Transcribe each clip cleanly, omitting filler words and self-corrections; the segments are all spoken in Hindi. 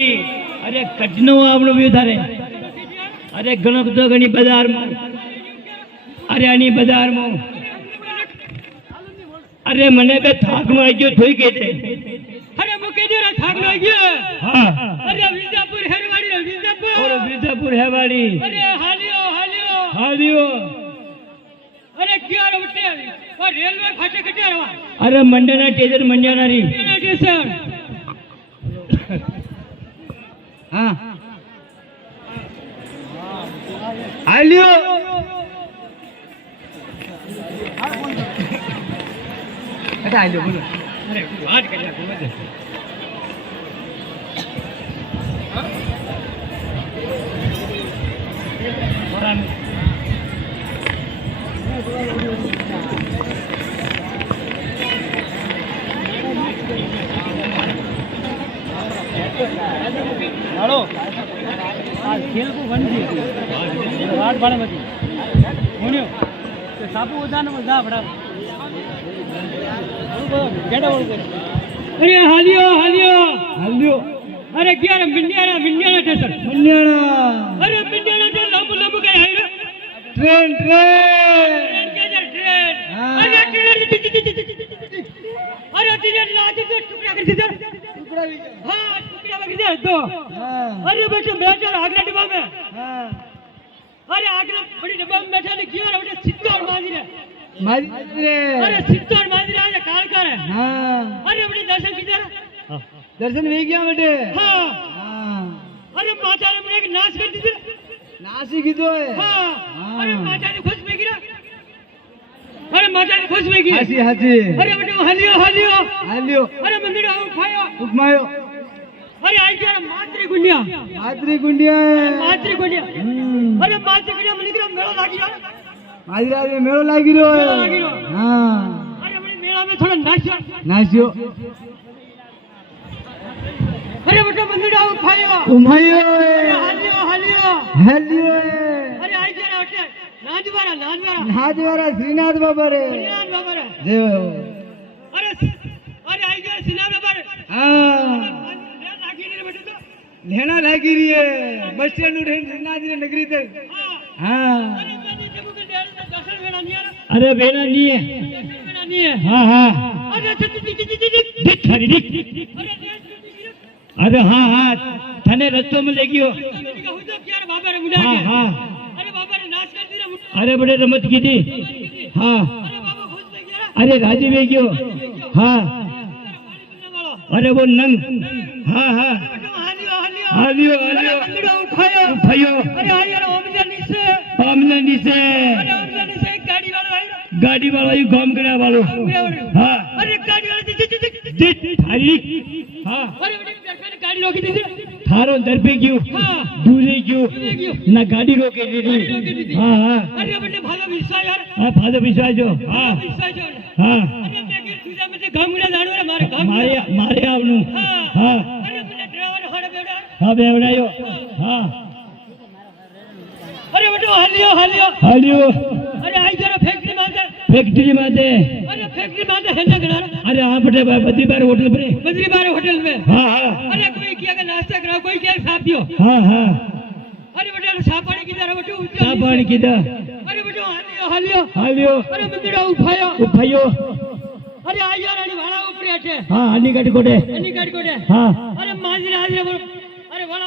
अरे कटनो आवनो भी थारे अरे गणक तो गणी बाजार में अरे आनी बाजार में अरे मने पे थाक में आयो थोई के दे अरे मुके दे थाक में आयो हां अरे विजापुर हेरवाड़ी विजापुर और विजापुर हेवाड़ी अरे हालियो हालियो हालियो अरे क्या रे उठे और रेलवे फाटे कटे रवा अरे मंडना स्टेशन मंजाना री स्टेशन हाँ आलियो अच्छा आलियो बोलो अरे बात कर रहा हूँ हेलो आज खेल को बन थी रात बड़े बची होनियो तो सापू उदान में जा बड़ा गेड़ा बोल के अरे हालियो हालियो हालियो अरे क्या रे मिन्याना मिन्याना स्टेशन मंजाना अरे मिन्याना स्टेशन लंब लंब के है रे ट्रेन ट्रेन ट्रेन अरे ट्रेन अरे ट्रेन लाते तो टुकड़ा कर दे टुकड़ा भी हां टुकड़ा कर दे तो हां अरे बेटे बैठा आगरा डिब्बा में हां अरे आगरा बड़ी डिब्बा में बैठा ने क्यों रे बेटे सिद्धौर माजी रे अरे सिद्धौर माजी रे आज काल कर है हां अरे बेटे दर्शन कीजिए हां दर्शन वे गया बेटे हां हां अरे माता ने मुझे नाश कर दीजिए नासी कीधो है हां अरे माता ने खुश में गिरा अरे माता ने खुश में गिरा हासी हासी अरे बेटे हालियो हालियो हालियो अरे मंदिर आओ खायो उपमायो अरे आई क्या मातृ गुंडिया मातृ गुंडिया मातृ गुंडिया अरे मातृ गुंडिया मन निकला मेला लागी रो माजरा में मेलो लागी रो मेलो लागी रो हां अरे बड़ी मेला में थोड़ा नाचियो नाचियो अरे बेटा मंदिर आओ खायो उमायो अरे हालियो हालियो हालियो अरे आई क्या रे नाजवारा नाजवारा श्रीनाथ बाबा रे श्रीनाथ बाबा रे जय अरे अरे आई क्या श्रीनाथ बाबा रे हां लेना लागी रही है बस स्टैंड उठे श्रीनाथ जी नगरी तक हां अरे बेना नहीं है हां हां अरे हाँ हाँ थाने रस्तों में लेगी हो हाँ हाँ अरे बड़े रमत की थी हाँ अरे राजी बेगी हो हाँ अरे वो नंग हाँ हाँ हालियो हालियो उठायो ओमने नीचे गाड़ी वाला यू घूम गया वालो हाँ अरे गाड़ी वाला थारी हाँ अरे गाड़ी रोकी थी थारो दर पे क्यों दूरी क्यों ना गाड़ी रोके दीदी हाँ हाँ अरे बेटे भालो विश्वास यार हाँ भालो विश्वास जो हाँ हाँ अरे मैं तुझे में घाम गया जानो रे मारे घाम मारे आवनु हाँ अरे बेटे ड्राइवर हड़े बेड़ा हाँ बेवड़ायो हाँ अरे बेटे हालियो हालियो हालियो अरे आई जरा फैक्ट्री में अरे फैक्ट्री में है ना गड़ा अरे हाँ बेटे बद्रीबार होटल में हाँ हाँ अरे कोई क्या का नाश्ता कराओ कोई क्या खा पियो हाँ हाँ अरे बेटे साफ पानी किधर है बेटे साफ पानी किधर अरे बेटे हालियो हालियो हालियो अरे मंदिर उठायो अरे आई यार रानी भाड़ा ऊपर आटे हाँ हनीगढ़ कोटे हाँ अरे माजरा अरे भाड़ा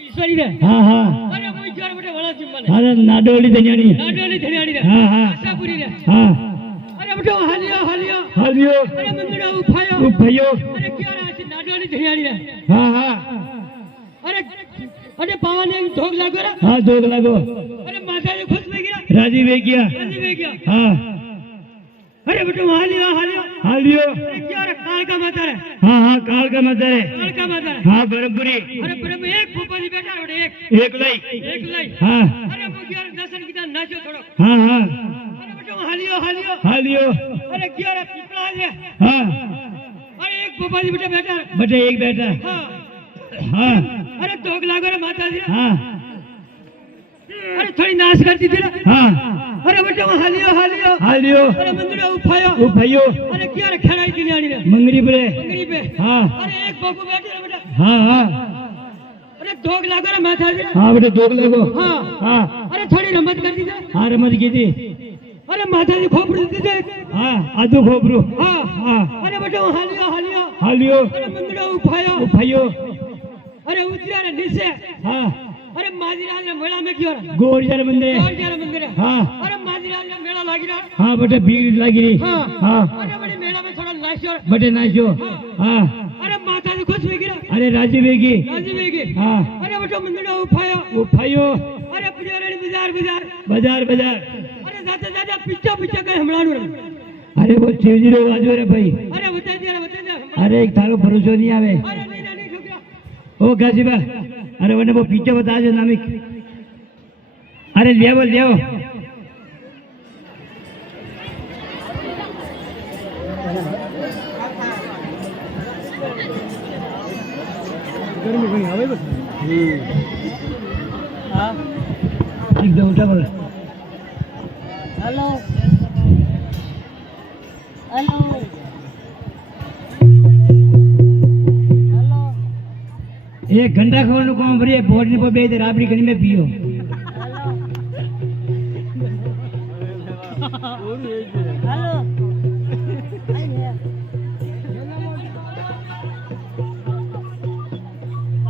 ईश्वरी रे हाँ हाँ अरे वो जोर बेटे भाड़ा सिंबल अरे नाडोली धनियानी रे हाँ हाँ आशापुरी रे हाँ अरे बेटे हालियो हालियो अरे मंदिर उठायो अरे क्या रे नाडोली धनियानी रे हाँ हाँ अरे अरे पावन एक धोख लागो रे हाँ धोख लागो अरे माता ने खुश में गिरा राजी वे गया हाँ अरे बेटे हालियो अरे क्या रे काल का माता रे हाँ हाँ काल का माता रे हाँ बरमपुरी अरे ब्रह्म एक भूपाली बेटा रे एक लाई हाँ अरे वो क्या दर्शन की नाचो थोड़ो हाँ हाँ अरे बेटे हालियो अरे क्या रे पिपला रे हाँ अरे एक भूपाली बेटा बेटे एक बेटा हाँ हाँ अरे धोख लागो रे माता जी हाँ अरे थोड़ी नाश कर दी थी हाँ अरे बेटा हालियो हालियो अरे मंदिर उठायो अरे क्या रे खड़ाई की न्याणी रे मंगरी पे मंगरी पे हाँ अरे एक बाबू बैठे रे बेटा हाँ हाँ ઠોક લાગો ને માથાજી हाँ बेटे जोक लगो हाँ हाँ अरे थोड़ी रमत कर दीजिए हाँ रमत की थी अरे माथाजी खोपड़ी दीजिए हाँ आधु खोपरू हाँ हाँ अरे बेटा हालिया हालिया हालियो अरे मंगड़ो उठाया उठायो अरे उतरिया रे नीचे हाँ अरे माजीराज ने मेला में क्यों रे गोर जरा मंदिर और क्या मंदिर है हाँ अरे माजीराज ने मेला लागी रहा हाँ बेटे भीड़ लगी रही हाँ हाँ अरे बड़ी मेला में थोड़ा नाश्ता बेटे नाचो हाँ अरे माताजी खुश हुई गिरा अरे राजी बेगी राजी बेगी हाँ अरे बेटा मंगड़ो उठाया उठायो अरे पुजारी बाजार बाजार बाजार बाजार अरे जाते जाते पीछा पीछा कहीं हमलाणू रे अरे वो शिवजी रो वाजो रे भाई अरे बता दे अरे एक थारो भरोसो नहीं आवे अरे नहीं ठोकरा ओ गाजीबा अरे वने वो पीछे बता जो नामिक अरे ले आओ गर्मी घणी આવે બસ હા एकदम उठा बोल हेलो हेलो हेलो एक घंटा खबर नु काम भरिए बोर्ड ने पे बेद राबड़ी घणी में पियो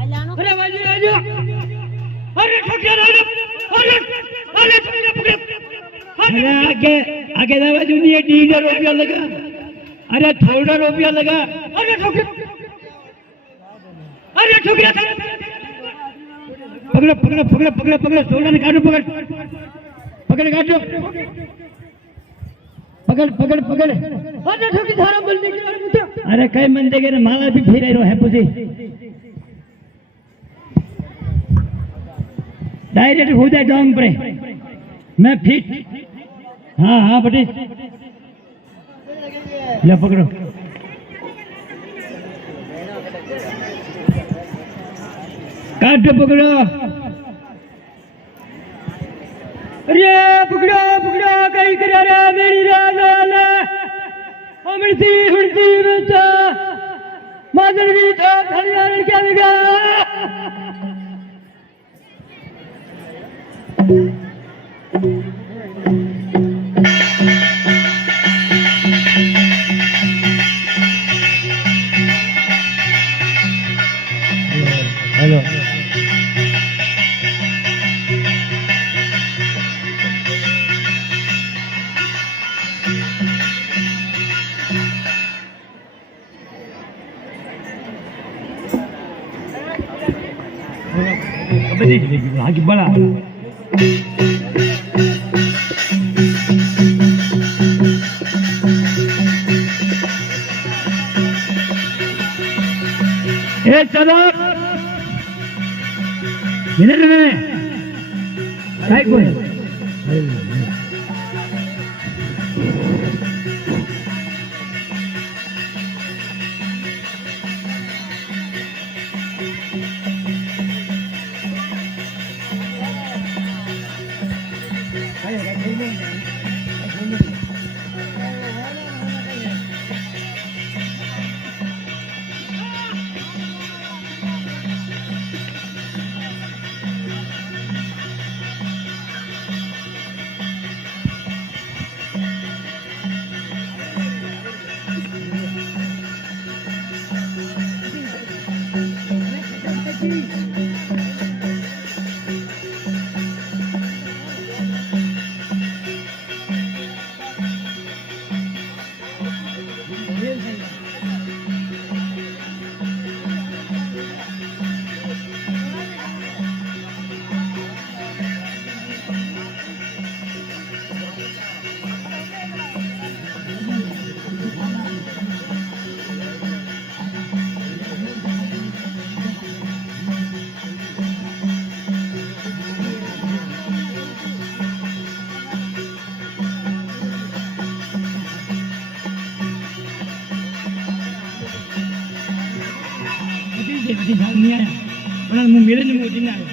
हेलो अरे बाजी राजा अरे ठोकिया राजा अरे अरे ठोकिया पकड़ अरे आगे दवा दुनिया 1.5 रुपया लगा अरे थोड़ा रुपया लगा अरे ठोकिया अरे ठोकिया पकड़ो थोड़ा काटो पकड़ काटो पकड़ अरे ठोकी थारा बोलने की अरे कई मंदे के माला भी फिर रहो है पुजी डायरेक्ट हो जाए डोंग पर मैं फिट हाँ बेटे ले पकड़ो काटो पकड़ो अरे पकड़ो कहीं करा रे मेरी राजा अमृति हुड़ती बच्चा मादर भी था खड़ियार क्या बिगा हेलो आगे बढ़ा ए चलो मिनट में काय कोई नहीं आया, मैं मिले नहीं मुझे नहीं आया।